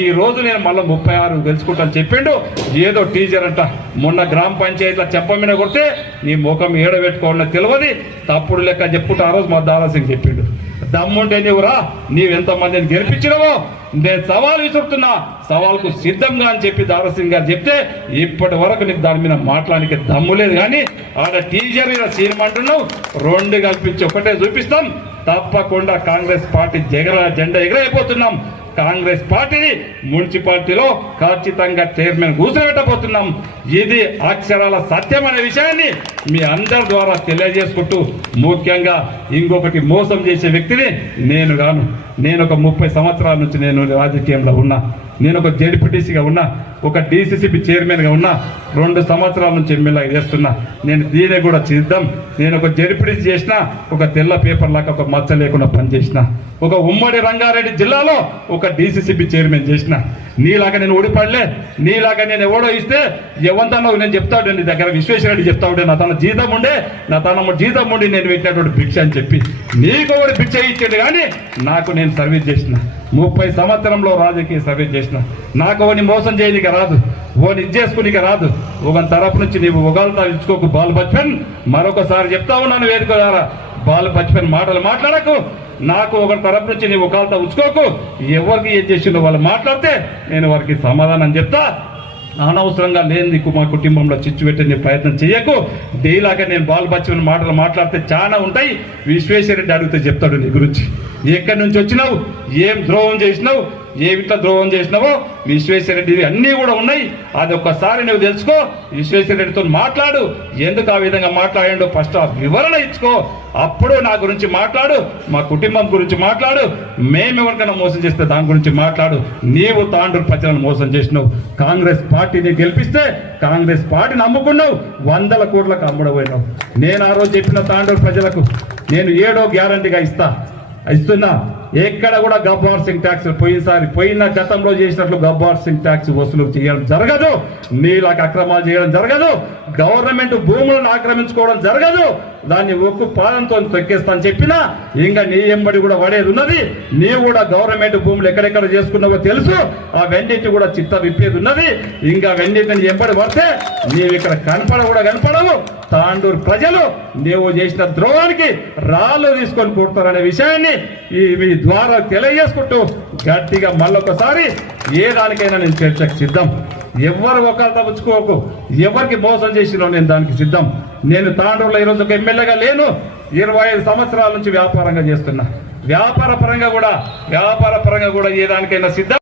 ఈ రోజు నేను మళ్ళీ 36 గెలుచుకుంటాను చెప్పిండు. ఏదో టీచర్ అంట మొన్న గ్రామ పంచాయతీలో చెప్ప మీద కొడితే నీ ముఖం ఏడబెట్టుకోవాలని తెలియదు, తప్పుడు లెక్క చెప్పుకుంటూ ఆ రోజు మా దారాసింగ్ చెప్పిండు. దమ్ముంటే నీవురా, నీవెంతమందిని గెలిపించినవో నేను సవాల్ విసురుతున్నా, సవాల్కు సిద్ధంగా అని చెప్పి దారాసింగ్ గారు చెప్తే ఇప్పటి వరకు నీకు దాని మీద మాట్లాడానికి దమ్ము లేదు. కానీ ఆడ టీచర్ మీద సీన్ అంటున్నావు, 2 కల్పించి ఒకటే చూపిస్తాం. తప్పకుండా కాంగ్రెస్ పార్టీ జెండా ఎగరైపోతున్నాం. కాంగ్రెస్ పార్టీని మున్సిపాలిటీలో ఖచ్చితంగా చైర్మన్ కూర్చోబెట్టబోతున్నాం. ఇది అక్షరాల సత్యం అనే విషయాన్ని మీ అందరి ద్వారా తెలియజేసుకుంటూ, ముఖ్యంగా ఇంకొకటి మోసం చేసే వ్యక్తిని నేను గాను. నేను ఒక 30 సంవత్సరాల నుంచి నేను రాజకీయంలో ఉన్నా. నేను ఒక జెడ్పీటీసీగా ఉన్నా, ఒక డీసీసీబీ చైర్మన్గా ఉన్నా, 2 సంవత్సరాల నుంచి ఎమ్మెల్యే చేస్తున్నా. నేను దీనే కూడా సిద్ధం. నేను ఒక జెడ్పీటీసీ చేసిన, ఒక తెల్ల పేపర్ లాగా ఒక మచ్చ లేకుండా పనిచేసిన, ఒక ఉమ్మడి రంగారెడ్డి జిల్లాలో ఒక డీసీసీబీ చైర్మన్ చేసిన. నీలాగా నేను ఓడిపడలే. నీలాగా నేను ఎవడో ఇస్తే ఎవంతనో నేను చెప్తాడు, నీ దగ్గర విశ్వేశ్వరరెడ్డి చెప్తాడు నా తన జీతం ఉండే, నా తన జీతం ఉండి నేను పెట్టినటువంటి భిక్ష అని చెప్పి నీకు ఒకటి భిక్ష ఇచ్చాడు. కానీ నాకు నేను సర్వీస్ చేసిన, 30 సంవత్సరంలో రాజకీయ సర్వీస్ చేసిన. నాకు ఓని మోసం చేయడానికి రాదు, ఓని ఇచ్చేసుకునికి రాదు. ఒక తరపు నుంచి నీవు ఒకళ్ళతో ఇచ్చుకోకు బాల్ బచ్పన్. మరొకసారి చెప్తా ఉన్నాను వేదిక ద్వారా, బాల్ బచ్పన్ మాటలు మాట్లాడకు. నాకు ఒక తరపు నుంచి నీవు ఒకళ్ళతో ఉంచుకోకు. ఎవరికి ఏం చేసిందో వాళ్ళు మాట్లాడితే నేను వారికి సమాధానం చెప్తా. అనవసరంగా లేని మా కుటుంబంలో చిచ్చు పెట్టే ప్రయత్నం చేయకు. డీలాగా నేను బాల్ బచ్చన్ మాటలు మాట్లాడితే చాలా ఉంటాయి. విశ్వేశ్వరరెడ్డి అడిగితే చెప్తాడు నీ గురించి. ఎక్కడి నుంచి వచ్చినావు, ఏం ద్రోహం చేసినావు, ఏమిట్లా ద్రోహం చేసినావో విశ్వేశ్వరరెడ్డి అన్నీ కూడా ఉన్నాయి. అది ఒక్కసారి నువ్వు తెలుసుకో. విశ్వేశ్వరరెడ్డితో మాట్లాడు. ఎందుకు ఆ విధంగా మాట్లాడాడో ఫస్ట్ ఆ వివరణ ఇచ్చుకో. అప్పుడు నా గురించి మాట్లాడు, మా కుటుంబం గురించి మాట్లాడు. మేమెవరికైనా మోసం చేస్తే దాని గురించి మాట్లాడు. నీవు తాండూరు ప్రజలను మోసం చేసినావు. కాంగ్రెస్ పార్టీని గెలిపిస్తే కాంగ్రెస్ పార్టీని అమ్ముకున్నావు, 100 కోట్లకు అమ్ముడపోయినావు. నేను ఆ రోజు చెప్పిన తాండూరు ప్రజలకు నేను 7వ గ్యారంటీగా ఇస్తున్నా. ఎక్కడ కూడా గబ్బర్ సింగ్ ట్యాక్స్ పోయిన గతంలో చేసినట్లు గబ్బర్ సింగ్ ట్యాక్స్ వసూలు చేయడం జరగదు. నీళ్ళకి అక్రమాలు చేయడం జరగదు. గవర్నమెంట్ భూములను ఆక్రమించుకోవడం జరగదు. దాన్ని ఒక్కు పాదంతో తొక్కేస్తాను చెప్పినా ఇంకా నీ ఎంబడి కూడా పడేది ఉన్నది. నీవు కూడా గవర్నమెంట్ భూములు ఎక్కడెక్కడ చేసుకున్నావో తెలుసు. ఆ వెండిటి కూడా చిత్త విప్పేది ఉన్నది. ఇంకా వెండిటిని ఎంబడి పడితే నీవు ఇక్కడ కనపడవు. తాండూరు ప్రజలు నీవు చేసిన ద్రోహానికి రాళ్ళు తీసుకొని కొడతారనే విషయాన్ని మీ ద్వారా తెలియజేసుకుంటూ గట్టిగా మళ్ళొకసారి ఏ దానికైనా నేను చర్చకు సిద్ధం. ఎవరు ఒకళ్ళతో పుచ్చుకోకు. ఎవరికి మోసం చేసినా నేను దానికి సిద్ధం. నేను తాండూరులో ఈరోజు ఒక ఎమ్మెల్యేగా లేను. 25 సంవత్సరాల నుంచి వ్యాపార పరంగా కూడా ఏ దానికైనా సిద్ధం.